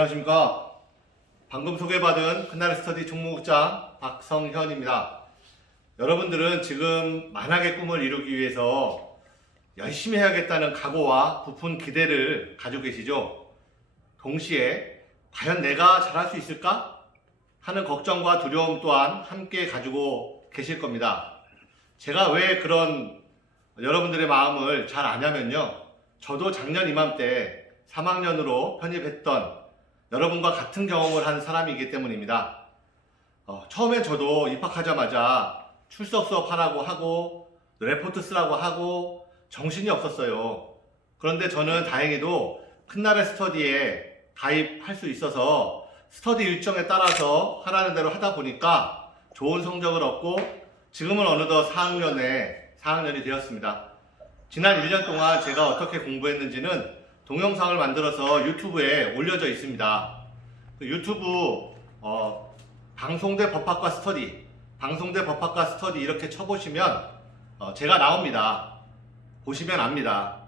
안녕하십니까. 방금 소개받은 큰나라 스터디 총무국장 박성현입니다. 여러분들은 지금 만학의 꿈을 이루기 위해서 열심히 해야겠다는 각오와 부푼 기대를 가지고 계시죠? 동시에 과연 내가 잘할 수 있을까? 하는 걱정과 두려움 또한 함께 가지고 계실 겁니다. 제가 왜 그런 여러분들의 마음을 잘 아냐면요. 저도 작년 이맘때 3학년으로 편입했던 여러분과 같은 경험을 한 사람이기 때문입니다. 처음에 저도 입학하자마자 출석 수업하라고 하고 레포트 쓰라고 하고 정신이 없었어요. 그런데 저는 다행히도 큰나라 스터디에 가입할 수 있어서 스터디 일정에 따라서 하라는 대로 하다 보니까 좋은 성적을 얻고 지금은 어느덧 4학년이 되었습니다. 지난 1년 동안 제가 어떻게 공부했는지는 동영상을 만들어서 유튜브에 올려져 있습니다. 유튜브 방송대 법학과 스터디, 방송대 법학과 스터디 이렇게 쳐보시면 제가 나옵니다. 보시면 압니다.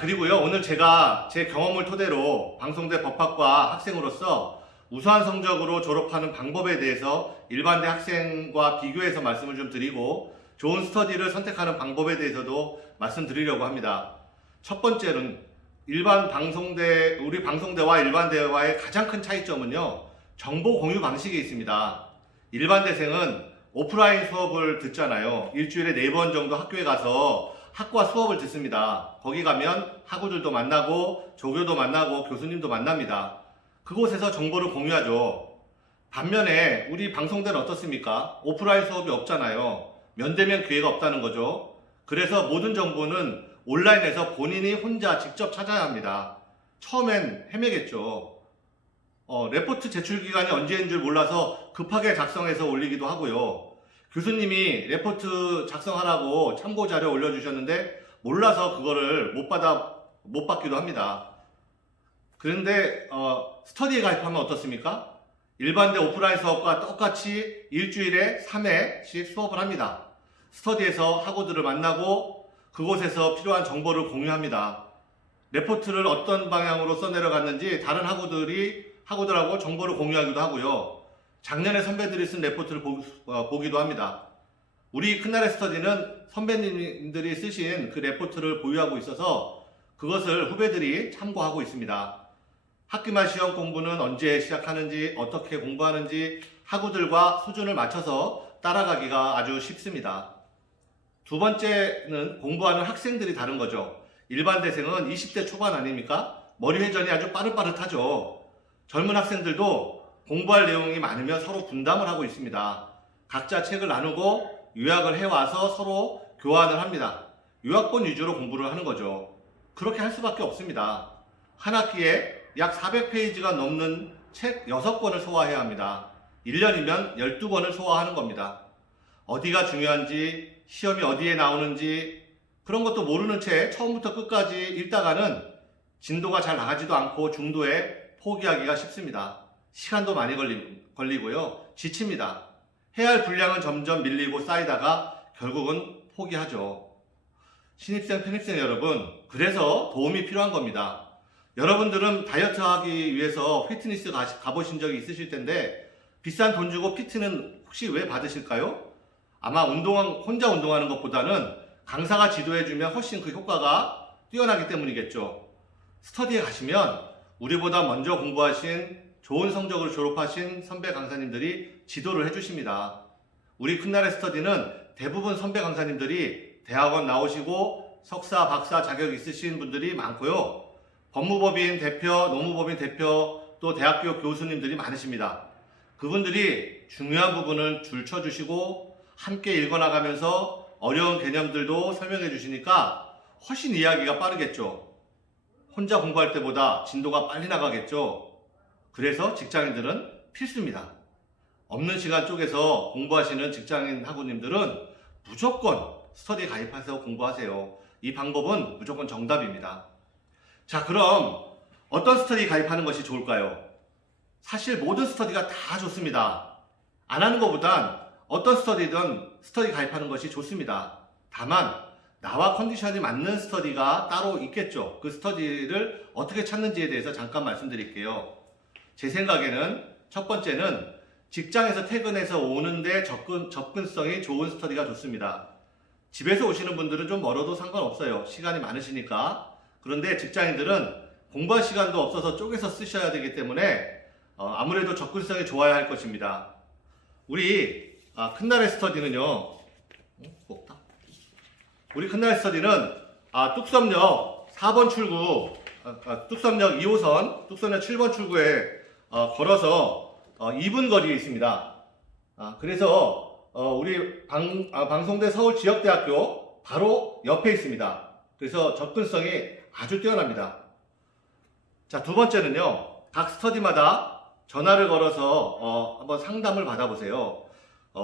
그리고요, 오늘 제가 제 경험을 토대로 방송대 법학과 학생으로서 우수한 성적으로 졸업하는 방법에 대해서 일반대 학생과 비교해서 말씀을 좀 드리고 좋은 스터디를 선택하는 방법에 대해서도 말씀드리려고 합니다. 첫 번째는 우리 방송대와 일반대와의 가장 큰 차이점은요, 정보 공유 방식에 있습니다. 일반대생은 오프라인 수업을 듣잖아요. 일주일에 4번 정도 학교에 가서 학과 수업을 듣습니다. 거기 가면 학우들도 만나고 조교도 만나고 교수님도 만납니다. 그곳에서 정보를 공유하죠. 반면에 우리 방송대는 어떻습니까? 오프라인 수업이 없잖아요. 면대면 기회가 없다는 거죠. 그래서 모든 정보는 온라인에서 본인이 혼자 직접 찾아야 합니다. 처음엔 헤매겠죠. 레포트 제출 기간이 언제인 줄 몰라서 급하게 작성해서 올리기도 하고요. 교수님이 레포트 작성하라고 참고 자료 올려주셨는데 몰라서 그거를 못 받기도 합니다. 그런데 스터디에 가입하면 어떻습니까? 일반대 오프라인 수업과 똑같이 일주일에 3회씩 수업을 합니다. 스터디에서 학우들을 만나고 그곳에서 필요한 정보를 공유합니다. 레포트를 어떤 방향으로 써내려갔는지 다른 학우들하고 정보를 공유하기도 하고요. 작년에 선배들이 쓴 레포트를 보기도 합니다. 우리 큰나라 스터디는 선배님들이 쓰신 그 레포트를 보유하고 있어서 그것을 후배들이 참고하고 있습니다. 학기말 시험 공부는 언제 시작하는지, 어떻게 공부하는지 학우들과 수준을 맞춰서 따라가기가 아주 쉽습니다. 두 번째는 공부하는 학생들이 다른 거죠. 일반대생은 20대 초반 아닙니까? 머리 회전이 아주 빠릇빠릇하죠. 젊은 학생들도 공부할 내용이 많으면 서로 분담을 하고 있습니다. 각자 책을 나누고 요약을 해와서 서로 교환을 합니다. 요약본 위주로 공부를 하는 거죠. 그렇게 할 수밖에 없습니다. 한 학기에 약 400페이지가 넘는 책 6권을 소화해야 합니다. 1년이면 12권을 소화하는 겁니다. 어디가 중요한지, 시험이 어디에 나오는지 그런 것도 모르는 채 처음부터 끝까지 읽다가는 진도가 잘 나가지도 않고 중도에 포기하기가 쉽습니다. 시간도 많이 걸리고요. 지칩니다. 해야 할 분량은 점점 밀리고 쌓이다가 결국은 포기하죠. 신입생, 편입생 여러분, 그래서 도움이 필요한 겁니다. 여러분들은 다이어트 하기 위해서 피트니스 가보신 적이 있으실 텐데 비싼 돈 주고 피트는 혹시 왜 받으실까요? 아마 혼자 운동하는 것보다는 강사가 지도해주면 훨씬 그 효과가 뛰어나기 때문이겠죠. 스터디에 가시면 우리보다 먼저 공부하신 좋은 성적으로 졸업하신 선배 강사님들이 지도를 해주십니다. 우리 큰나라 스터디는 대부분 선배 강사님들이 대학원 나오시고 석사, 박사 자격 있으신 분들이 많고요. 법무법인 대표, 노무법인 대표, 또 대학교 교수님들이 많으십니다. 그분들이 중요한 부분을 줄쳐주시고 함께 읽어나가면서 어려운 개념들도 설명해 주시니까 훨씬 이해하기가 빠르겠죠. 혼자 공부할 때보다 진도가 빨리 나가겠죠. 그래서 직장인들은 필수입니다. 없는 시간 쪼개서 공부하시는 직장인 학우님들은 무조건 스터디 가입해서 공부하세요. 이 방법은 무조건 정답입니다. 자, 그럼 어떤 스터디 가입하는 것이 좋을까요? 사실 모든 스터디가 다 좋습니다. 안 하는 것보단 어떤 스터디든 스터디 가입하는 것이 좋습니다. 다만 나와 컨디션이 맞는 스터디가 따로 있겠죠. 그 스터디를 어떻게 찾는지에 대해서 잠깐 말씀드릴게요. 제 생각에는 첫 번째는 직장에서 퇴근해서 오는데 접근성이 좋은 스터디가 좋습니다. 집에서 오시는 분들은 좀 멀어도 상관없어요. 시간이 많으시니까. 그런데 직장인들은 공부할 시간도 없어서 쪼개서 쓰셔야 되기 때문에 아무래도 접근성이 좋아야 할 것입니다. 우리 큰나래 스터디는요. 우리 큰나래 스터디는 뚝섬역 4번 출구, 뚝섬역 2호선, 뚝섬역 7번 출구에 걸어서 2분 거리에 있습니다. 그래서 우리 방송대 서울지역대학교 바로 옆에 있습니다. 그래서 접근성이 아주 뛰어납니다. 자, 두 번째는요. 각 스터디마다 전화를 걸어서 한번 상담을 받아보세요.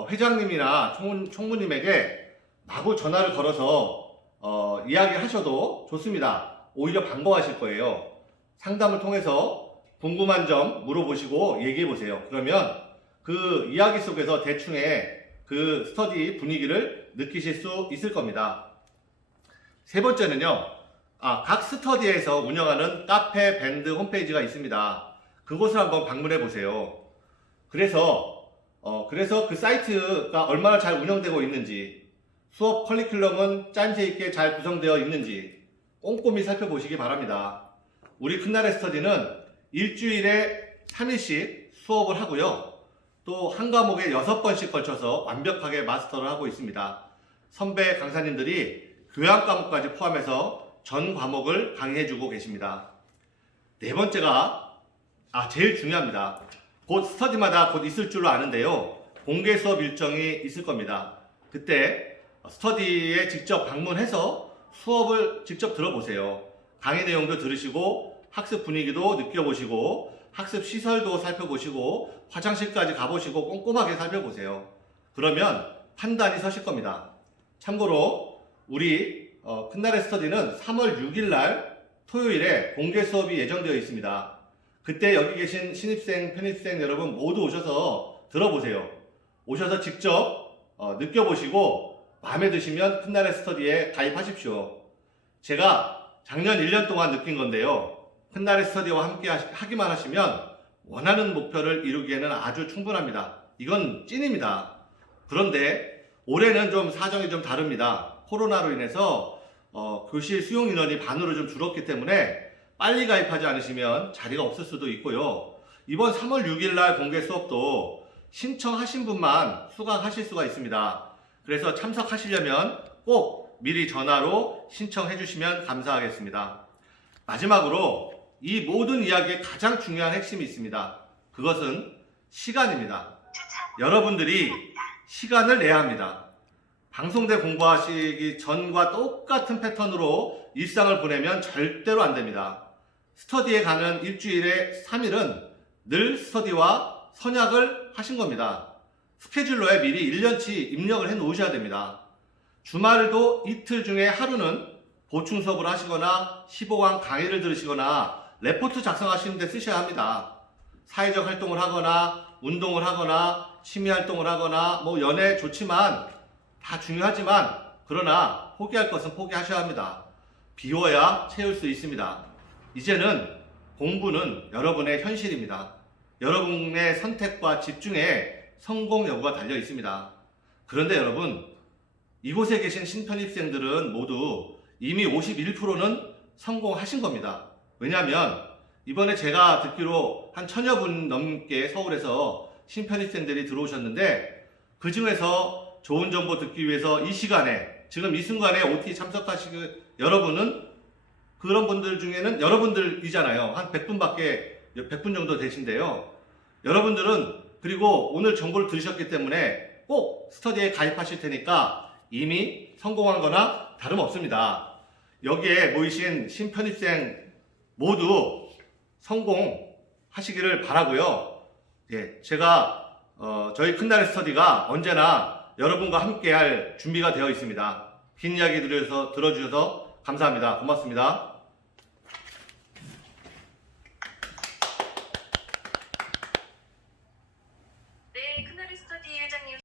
회장님이나 총무님에게 마구 전화를 걸어서 이야기하셔도 좋습니다. 오히려 반가워하실 거예요. 상담을 통해서 궁금한 점 물어보시고 얘기해보세요. 그러면 그 이야기 속에서 대충의 그 스터디 분위기를 느끼실 수 있을 겁니다. 세 번째는요. 각 스터디에서 운영하는 카페, 밴드 홈페이지가 있습니다. 그곳을 한번 방문해 보세요. 그래서 그 사이트가 얼마나 잘 운영되고 있는지, 수업 커리큘럼은 짠지 있게 잘 구성되어 있는지 꼼꼼히 살펴보시기 바랍니다. 우리 큰나래 스터디는 일주일에 3일씩 수업을 하고요. 또 한 과목에 6번씩 걸쳐서 완벽하게 마스터를 하고 있습니다. 선배 강사님들이 교양 과목까지 포함해서 전 과목을 강의해주고 계십니다. 네 번째가 제일 중요합니다. 곧 스터디마다 곧 있을 줄로 아는데요. 공개 수업 일정이 있을 겁니다. 그때 스터디에 직접 방문해서 수업을 직접 들어보세요. 강의 내용도 들으시고 학습 분위기도 느껴보시고 학습 시설도 살펴보시고 화장실까지 가보시고 꼼꼼하게 살펴보세요. 그러면 판단이 서실 겁니다. 참고로 우리 큰나래 스터디는 3월 6일 날 토요일에 공개 수업이 예정되어 있습니다. 그때 여기 계신 신입생, 편입생 여러분 모두 오셔서 들어보세요. 오셔서 직접 느껴보시고 마음에 드시면 큰나래 스터디에 가입하십시오. 제가 작년 1년 동안 느낀 건데요. 큰나래 스터디와 함께 하기만 하시면 원하는 목표를 이루기에는 아주 충분합니다. 이건 찐입니다. 그런데 올해는 좀 사정이 좀 다릅니다. 코로나로 인해서 교실 수용 인원이 반으로 좀 줄었기 때문에 빨리 가입하지 않으시면 자리가 없을 수도 있고요. 이번 3월 6일 날 공개 수업도 신청하신 분만 수강하실 수가 있습니다. 그래서 참석하시려면 꼭 미리 전화로 신청해 주시면 감사하겠습니다. 마지막으로 이 모든 이야기의 가장 중요한 핵심이 있습니다. 그것은 시간입니다. 여러분들이 시간을 내야 합니다. 방송대 공부하시기 전과 똑같은 패턴으로 일상을 보내면 절대로 안 됩니다. 스터디에 가는 일주일에 3일은 늘 스터디와 선약을 하신 겁니다. 스케줄러에 미리 1년치 입력을 해 놓으셔야 됩니다. 주말도 이틀 중에 하루는 보충 수업을 하시거나 15강 강의를 들으시거나 레포트 작성하시는 데 쓰셔야 합니다. 사회적 활동을 하거나 운동을 하거나 취미 활동을 하거나 연애 좋지만 다 중요하지만 그러나 포기할 것은 포기하셔야 합니다. 비워야 채울 수 있습니다. 이제는 공부는 여러분의 현실입니다. 여러분의 선택과 집중에 성공 여부가 달려 있습니다. 그런데 여러분, 이곳에 계신 신편입생들은 모두 이미 51%는 성공하신 겁니다. 왜냐하면 이번에 제가 듣기로 한 1000여 분 넘게 서울에서 신편입생들이 들어오셨는데 그 중에서 좋은 정보 듣기 위해서 이 시간에 지금 이 순간에 OT 참석하시는 여러분은 그런 분들 중에는 여러분들이잖아요. 한 100분 정도 되신데요. 여러분들은 그리고 오늘 정보를 들으셨기 때문에 꼭 스터디에 가입하실 테니까 이미 성공한 거나 다름없습니다. 여기에 모이신 신편입생 모두 성공하시기를 바라고요. 제가 저희 큰나래 스터디가 언제나 여러분과 함께 할 준비가 되어 있습니다. 긴 이야기 들어주셔서 감사합니다. 고맙습니다.